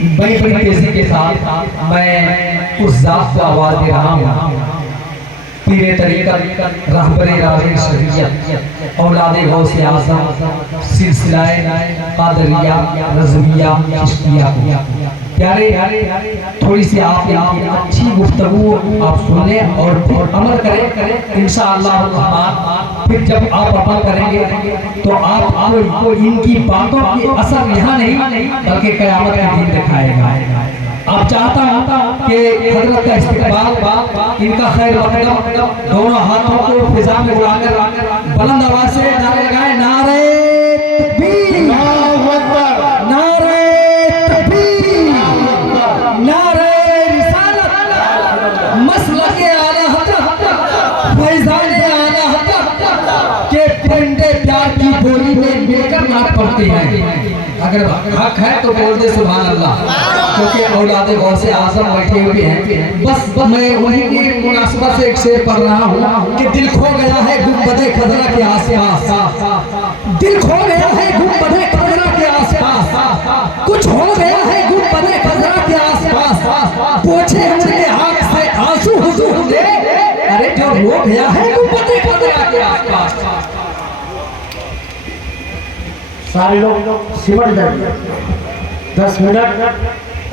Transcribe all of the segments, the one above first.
بڑی بڑی تیزی کے ساتھ میں اس ذات کو آواز دے رہا ہوں، پیر طریقت، رہبر راہ شریعت، اولاد غوث اعظم، سلسلہ قادریہ، رضویہ، چشتیہ کو۔ پیارے تھوڑی سی آپ کی اچھی گفتگو آپ سن لیں اور پھر عمل کریں انشاءاللہ الرحمن۔ پھر جب آپ عمل کریں گے تو آپ کو ان کی باتوں کی اثر یہاں نہیں بلکہ قیامت کے دن دکھائے گا۔ آپ چاہتا ہوں کہ حضرت کا استقبال، ان کا خیر مقدم، دونوں ہاتھوں کو فضا میں اڑا کر بلند آواز سے نعرے لگائیں، نعرے تکبیر، نعرے تکبیر، نعرے رسالت، مسلک اعلیٰ حضرت، فیضان اعلیٰ حضرت کے پرندے پیار کی بولی میں مل کر نعت پڑھتے ہیں۔ اگر حق ہے تو بول دے سبحان اللہ، کیونکہ اولاد غوث اعظم بیٹھے ہوئے ہیں۔ بس میں انہی کی مناسبت سے ایک شعر پڑھ رہا ہوں کہ دل کھو گیا ہے گنبد خضرا کے آس پاس، دل کھو گیا ہے گنبد خضرا کے آس پاس، کچھ ہو گیا ہے گنبد خضرا کے آس پاس، پوچھے ہم نے ہاتھ سے آنسو حضور دے، ارے جو ہو گیا ہے گنبد خضرا کے آس پاس۔ سارے لوگ سمٹ جائیے، 10 منٹ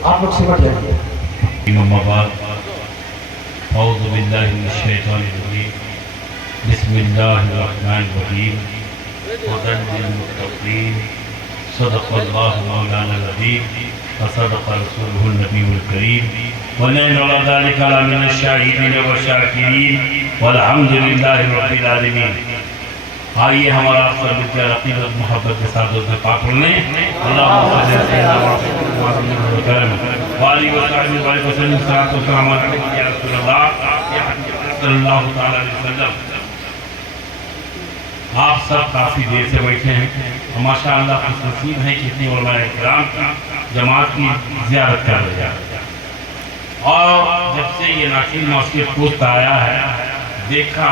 آپ لوگ سمٹ جائیے۔ اما بعد، اعوذ باللہ من الشیطان الرجیم، بسم اللہ الرحمن الرحیم، ھدی للمتقین، صدق اللہ مولانا العظیم وصدق رسولہ النبی الکریم ونحن علی ذلک لمن الشاہدین والشاکرین والحمد للہ رب العالمین۔ آئیے ہمارا افسر مل کر عقیدت محبت کے ساتھ اس میں پاک پڑھنے۔ اللہم صلی اللہ علیہ وسلم وآلہ وصحبہ وسلم، صلاۃ و سلام علیکم یا رسول اللہ صلی اللہ تعالی علیہ وسلم۔ آپ سب کافی دیر سے بیٹھے ہیں اور ماشاءاللہ خوش نصیب ہیں کہ اتنی علماء کرام کی جماعت کی زیارت کر رہے ہیں۔ اور جب سے یہ ناچین موسیقی پوسٹ آیا ہے، دیکھا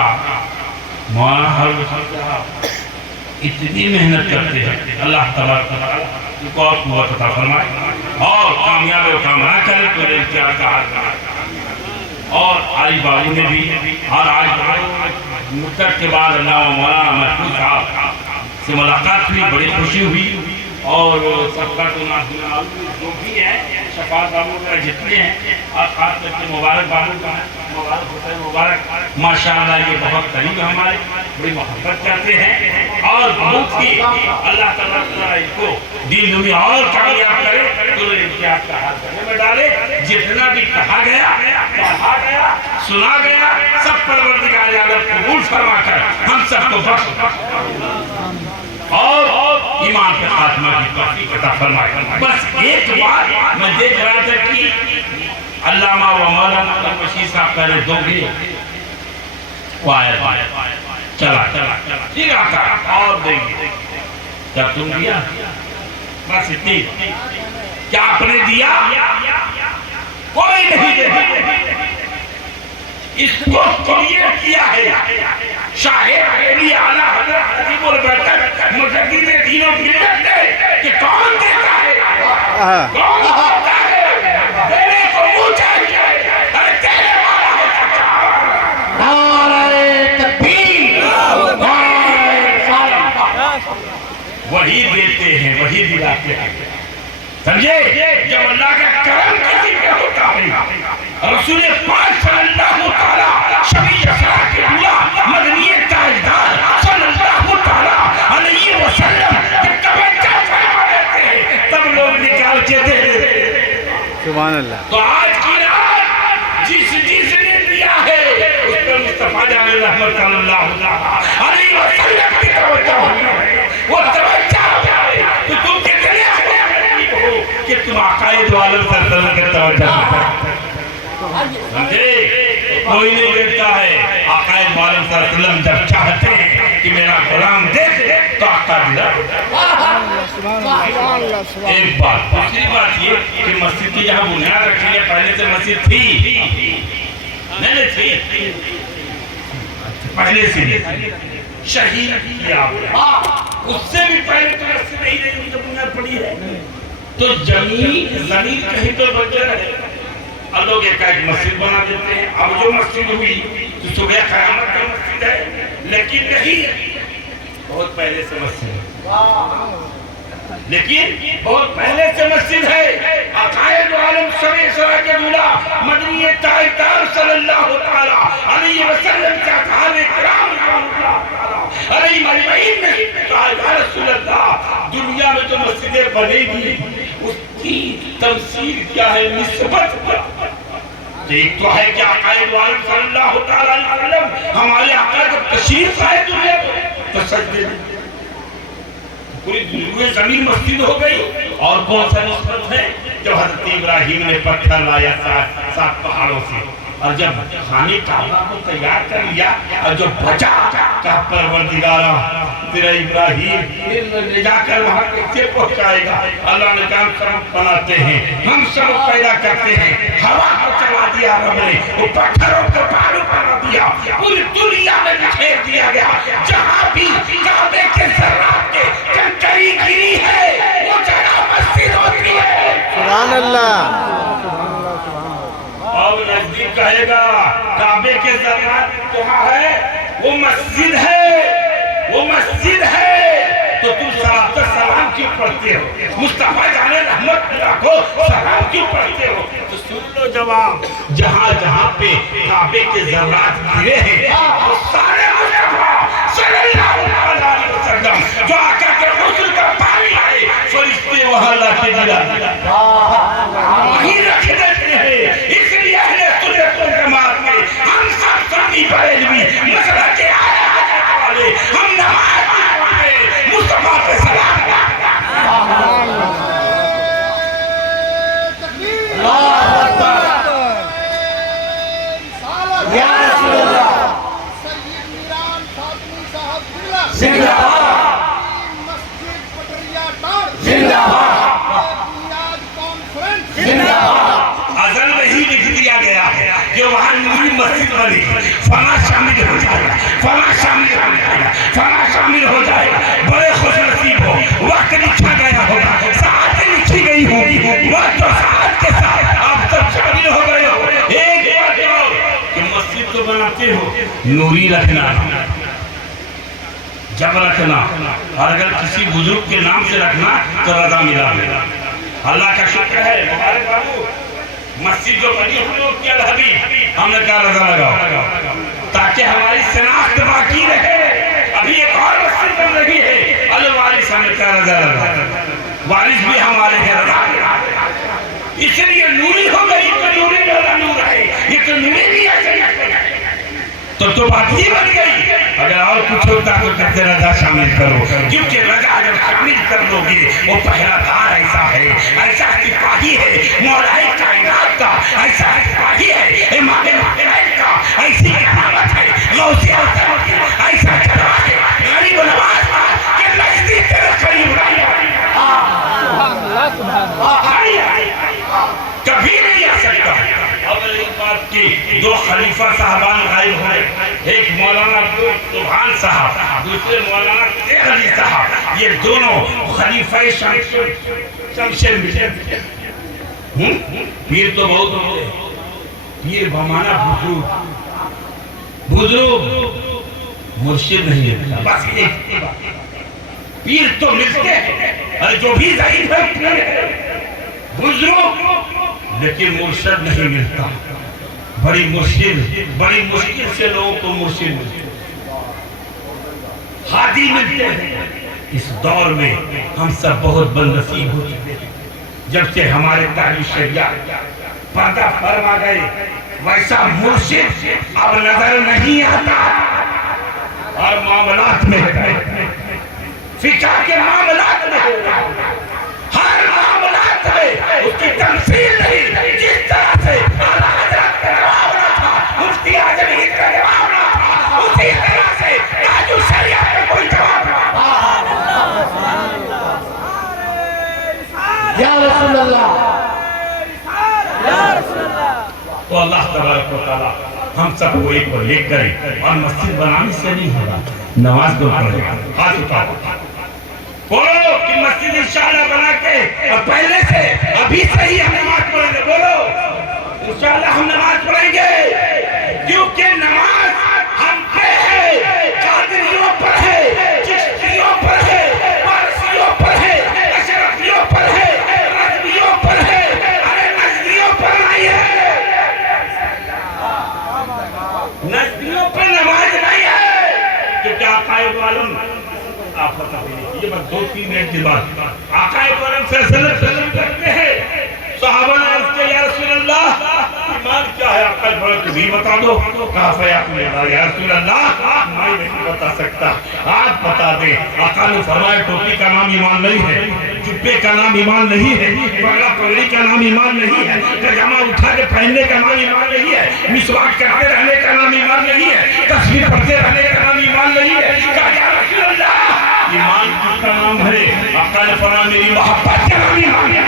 مولانا حافظ صاحب اتنی محنت کرتے ہیں، اللہ تبارک و تعالیٰ ان کو اور قوت عطا فرمائے اور کامیاب و کامران کرے تو امتیاز کا حال کرے۔ اور علی بابو نے بھی، اور آج مدت کے بعد علامہ مولانا محفوظ صاحب سے ملاقات ہوئی، بڑی خوشی ہوئی۔ اور سب کا تو ناظرین جو بھی ہے، شفاعت بابو کا جتنے ہیں، اور خاص کر کے مبارک بابو کا ہے، مبارک ہوتا ہے مبارک، ماشاءاللہ یہ بہت قریب ہے ہمارے، بڑی محبت کرتے ہیں اور بہت کی اللہ تعالیٰ ان کو دین دنیا اور کامیاب کرے تو امتیاز کا حال کرنے میں ڈالے۔ جتنا بھی کہا گیا، پڑھا گیا، سنا گیا، سب پروردگار عالم قبول فرما کر ہم سب کو بخش اور ایمان کے خاتمہ کی توفیق عطا فرمائے۔ بس ایک بات میں دیکھ رہا تھا کہ علامہ و مولانا عبد البشیر صاحب پہلے دو گئے، وہ آئے چلا ٹھیک آتا اور دیں گے، جب تم دیا بس اتنی، کیا آپ نے دیا؟ کوئی نہیں دے، اس کو کلیئر کیا ہے شاہد علی اعلیٰ حضرت عظیم البرکت مجدد دین و ملت کہ کون دیتا ہے، کون دیتا ہے، دینے کو منہ چاہیے، ارے دینے والا ہے، نعرہ تکبیر، نعرہ رسالت، وہی دیتے ہیں، وہی دلاتے ہیں۔ سمجھے جب اللہ کا کرم کسی پہ ہوتا ہے، رسول پاک صلی اللہ تعالیٰ شفیع اسرار کے دعا مدنی تاجدار صلی اللہ تعالیٰ علیہ وسلم جب توجہ فرما دیتے ہیں تب لوگ نکال کے دے دیتے ہیں۔ سبحان اللہ۔ تو آج کی رات جس نے دیا ہے اس پر مصطفیٰ جان رحمت صلی اللہ علیہ وسلم کی توجہ ہوئی ہے، وہ توجہ ہے تو تم کتنے کہ تم عقائد والوں سے سلام کے توجہ سمجھے، کوئی نہیں دیکھتا ہے۔ عقائد والوں سے سلام جب چاہتے ہیں کہ میرا غلام دیکھے تو عقائد دلا۔ ایک بات، دوسری بات یہ کہ مسجد کی جہاں بنیاد رکھی ہے پہلے سے مسجد تھی نہیں تھی، پہلے سے شہید کیا اس سے بھی پہلے تو مسجد نہیں رہی، بنیاد پڑی ہے تو زمین کہیں تو بچے رہے، اب لوگ ایک مسجد بنا دیتے ہیں. اب جو مسجد ہوئی تو صبح قیامت کا مسجد ہے، لیکن نہیں، بہت پہلے سے مسجد ہے، لیکن بہت پہلے سے مسجد ہے. عقائد عالم سبی سرا کے دولا مدنی تاجدار صلی اللہ تعالی علیہ وسلم سے اصحاب کرام علیہ مجمعین نے کہا یا رسول اللہ دنیا میں جو مسجدیں بنے گی اس کی تمثیل کیا ہے، نسبت کیا؟ ایک تو ہے کہ عقائد عالم صلی اللہ تعالی علیہ وسلم ہمارے عقائد تشریف آئے دنیا تو سجدے پوری روئے زمین مسجد ہو گئی. اور کون سا نسبت ہے؟ جو حضرت ابراہیم نے پتھر لایا 7 پہاڑوں سے، اور جب خانے کعبہ کو تیار کر لیا اور جو بچا کہا پروردگارا تیرا ابراہیم لے جا کر وہاں کیسے پہنچائے گا؟ اللہ نے کہا ہم سب بناتے ہیں، ہم سب پیدا کرتے ہیں. ہوا کو چلا دیا رب نے، وہ پتھروں کو پہاڑوں بنا دیا، پوری دنیا میں بکھیر دیا گیا. جہاں بھی کعبے کے ذرات کے کنکری گری ہے وہ جگہ مسجد ہوتی ہے. سبحان اللہ. اب نزدیک کہے گا کعبے کے ذرات کہاں ہے؟ وہ مسجد ہے، وہ مسجد ہے. تو تم صلوات و سلام کیوں پڑھتے ہو؟ مصطفیٰ جان رحمت اللہ کو سلام کیوں پڑھتے ہو؟ تو سن لو جواب، جہاں جہاں پہ کعبے کے ذرات گرے ہیں وہ سارے مصطفیٰ صلی اللہ علیہ وسلم جو آقا کے غسل کا پانی آئے فرشتے وہاں لا کے گرا وہیں رکھ دیتے ہیں. اس لیے اہل سنت والجماعت میں ہم سب سنی بریلوی مسئلہ کے آئے والے ہم نماز پڑھتے مصطفیٰ پہ سلام یا رسول اللہ سید میران فاطمی صاحب بلّہ زندہ باد، مسجد پٹریا ٹار زندہ باد، بنیاد کانفرنس زندہ باد. ازل میں ہی لکھ دیا گیا ہے کہ وہاں نوری مسجد بنی، فلاں شامل ہو جائے گا، فلاں شامل ہو جائے گا، فلاں شامل ہو جائے گا. بڑے خوش نصیب ہو، وقت لکھا گیا ہوگا، ساعتیں لکھی گئی ہوگی، وقت اور ساعت کے ساتھ آپ سب شامل ہو گئے ہو. ایک بات اور کہ مسجد تو بناتے ہو، نوری رکھنا، جب رکھنا، اور اگر کسی بزرگ کے نام سے رکھنا تو رضا ملا گیا. اللہ کا شکر ہے مبارک بابو مسجد جو بنی حضور کے الحبیب ہم نے کہا رضا لگاؤ تاکہ ہماری شناخت باقی رہے. ابھی ایک اور مسجد بن رہی ہے الوارث، ہم نے کہا رضا لگاؤ، وارث بھی ہمارے ہیں رضا لگاؤ. اس لیے نوری ہو گئی تو نوری والا نور ہے، یہ تو نوری نہیں ہے تو بات ہی بن گئی. اگر اور کچھ ہوتا تو کہتے رضا شامل کرو، کیونکہ رضا جب شامل کر لو گے وہ پہلا دار ایسا ہے، ایسا سپاہی ہے مولا کائنات کا، ایسا سپاہی ہے امام مہدی کا، ایسی کرامت ہے غوث اعظم کی، ایسا جلوہ ہے غریب نواز کا کہ نزدیک تیرے قریب کبھی نہیں آ سکتا. اب ایک بات کی دو خلیفہ صاحبان غائب ہوئے، ایک مولانا سبحان صاحب، دوسرے مولانا تیغلی صاحب. یہ دونوں خلیفہ شمشیر ملے. پیر تو بہت ہوتے ہیں، پیر بمانا بزرگ مرشد نہیں ہے. بس ایک پیر تو ملتے ہیں اور جو بھی ضعیف ہے پیر ہے، بزرگ لیکن مرشد نہیں ملتا. بڑی مشکل سے لوگوں کو مرشد ملتے، ہادی ملتے ہیں. اس دور میں ہم سب بہت بدنصیب ہو چکے ہیں. جب سے ہمارے تعلیم شریعت پردہ فرما گئے ویسا مرشد اب نظر نہیں آتا. اور معاملات میں فقہ کے معاملات میں ہر معاملات میں اس کی تمثیل نہیں. جس طرح سے حضرت کا معاملہ تھا، مفتی اعظم ہند کا معاملہ تھا، اسی طرح سے تاج الشریعت میں کوئی جواب نہیں. یا رسول اللہ، تو اللہ تبارک و تعالیٰ ہم سب کو ایک پر لے کرے. اور مسجد بنانے سے نہیں ہوگا، نماز کو پڑھے. ہاتھ اٹھاؤ. بولو کہ مسجد انشاءاللہ بنا کے اور پہلے سے ابھی سے ہی ہم نماز پڑھیں گے. بولو انشاءاللہ ہم نماز پڑھیں گے, کیونکہ نماز ہم پہ ہے, قادریوں پر ہے, چشتیوں پر ہے, پارسیوں پر ہے, اشرفیوں پر ہے, رضویوں پر ہے, ارے نزدیوں پر نہیں ہے, نزدیوں پر نماز نہیں ہے. کیونکہ آقا عالم آپ یہ بس 2-3 منٹ کی بات, آقا عالم فیصلہ کرتے ہیں. صحابہ نے عرض کیا یا رسول اللہ ایمان کیا ہے؟ آقا عالم تم ہی بتا دو. کہا فیاقول یا رسول اللہ میں نہیں بتا سکتا, آپ بتا دیں. آقا نے فرمایا ٹوپی کا نام ایمان نہیں ہے, جبے کا نام ایمان نہیں ہے, پگڑا پگڑی کا نام ایمان نہیں ہے, پاجامہ اٹھا کے پہننے کا نام ایمان نہیں ہے, مسواک کرتے رہنے کا نام ایمان نہیں ہے, تسبیح پڑھتے رہنے کا نام ایمان نہیں ہے. کہا یا رسول اللہ ایمان کس کا نام ہے؟ آقا نے فرمایا میری محبت کا نام ایمان ہے.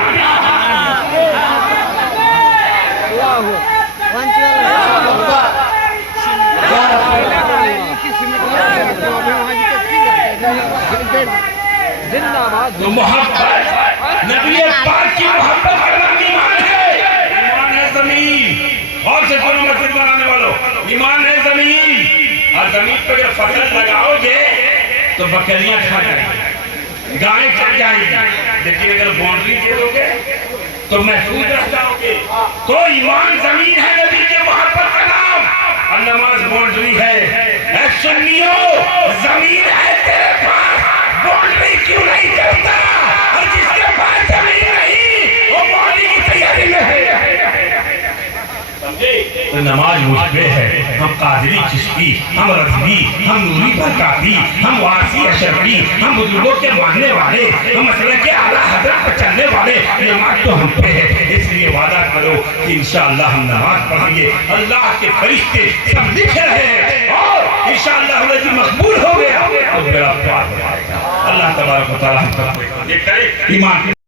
تو محبت نبی پاک کی محبت کا نام ایمان ہے. ایمان ہے زمین, اور سے سنو مسجد بنانے والوں, ایمان ہے زمین, اور زمین پہ جب فصل لگاؤ گے تو بکریاں کھا جائیں گی, گائیں چل جائیں گی, لیکن اگر باؤنڈری دے دو گے تو محفوظ رہ جاؤ گے. تو ایمان زمین ہے نبی کے محبت کا نام, اور نماز باؤنڈری ہے. اے سنیو زمین ہے تیرے پاس, باؤنڈری کیوں نہیں کرتا؟ اور جس کے پاس زمین نہیں وہ باؤنڈری کی تیاری میں ہے. تو نماز مجھ پہ ہے. ہم قادری چشتی, ہم رضوی, ہم نوری برکاتی, ہم وارثی اشرفی, ہم بزرگوں کے ماننے والے, ہم مسلک اعلیٰ حضرت پر چلنے والے, نماز تو ہم پہ ہے. اس لیے وعدہ کرو کہ انشاءاللہ ہم نماز پڑھیں گے. اللہ کے فرشتے سب لکھ رہے ہیں, اور انشاءاللہ ہمیں جو مقبول ہو گیا تو میرا پار ہو جائے گا. اللہ تبارک و تعالیٰ ہم سب کو یہ کرے ایمان